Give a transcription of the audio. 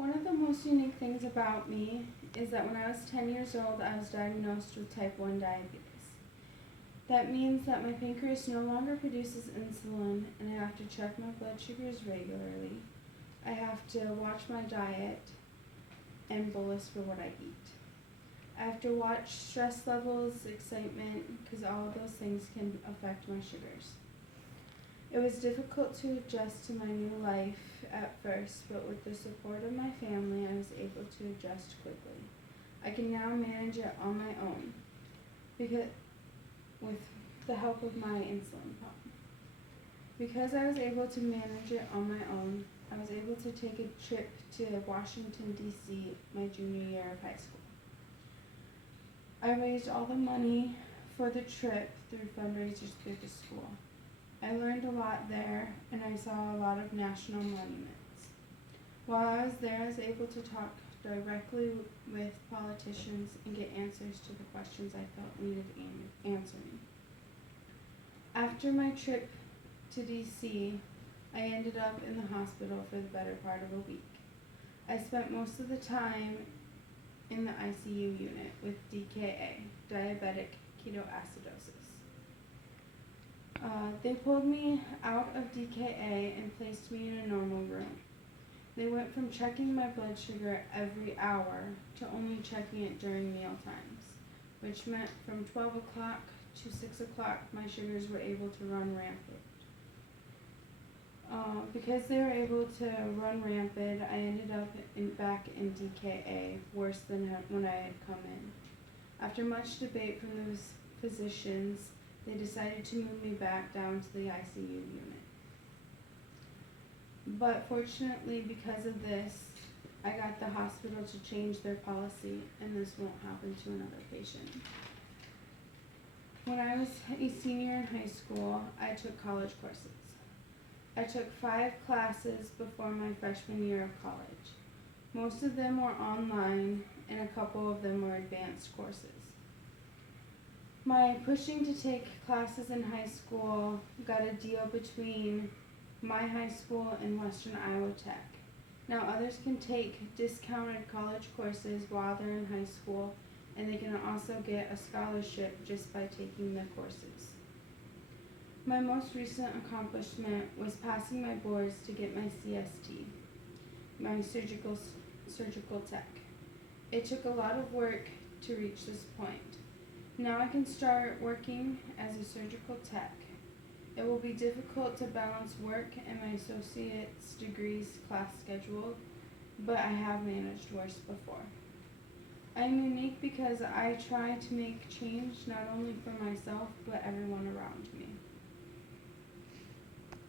One of the most unique things about me is that when I was 10 years old, I was diagnosed with type 1 diabetes. That means that my pancreas no longer produces insulin and I have to check my blood sugars regularly. I have to watch my diet and bolus for what I eat. I have to watch stress levels, excitement, because all of those things can affect my sugars. It was difficult to adjust to my new life at first, but with the support of my family, I was able to adjust quickly. I can now manage it on my own because with the help of my insulin pump. Because I was able to manage it on my own, I was able to take a trip to Washington, D.C. my junior year of high school. I raised all the money for the trip through fundraisers through the school. I learned a lot there, and I saw a lot of national monuments. While I was there, I was able to talk directly with politicians and get answers to the questions I felt needed answering. After my trip to DC, I ended up in the hospital for the better part of a week. I spent most of the time in the ICU unit with DKA, diabetic ketoacidosis. They pulled me out of DKA and placed me in a normal room. They went from checking my blood sugar every hour to only checking it during meal times, which meant from 12 o'clock to 6 o'clock my sugars were able to run rampant. Because they were able to run rampant, I ended up back in DKA, worse than when I had come in. After much debate from those physicians, they decided to move me back down to the ICU unit. But fortunately, because of this, I got the hospital to change their policy, and this won't happen to another patient. When I was a senior in high school, I took college courses. I took 5 classes before my freshman year of college. Most of them were online, and a couple of them were advanced courses. My pushing to take classes in high school got a deal between my high school and Western Iowa Tech. Now others can take discounted college courses while they're in high school, and they can also get a scholarship just by taking the courses. My most recent accomplishment was passing my boards to get my CST, my surgical tech. It took a lot of work to reach this point. Now I can start working as a surgical tech. It will be difficult to balance work and my associate's degrees class schedule, but I have managed worse before. I am unique because I try to make change not only for myself, but everyone around me.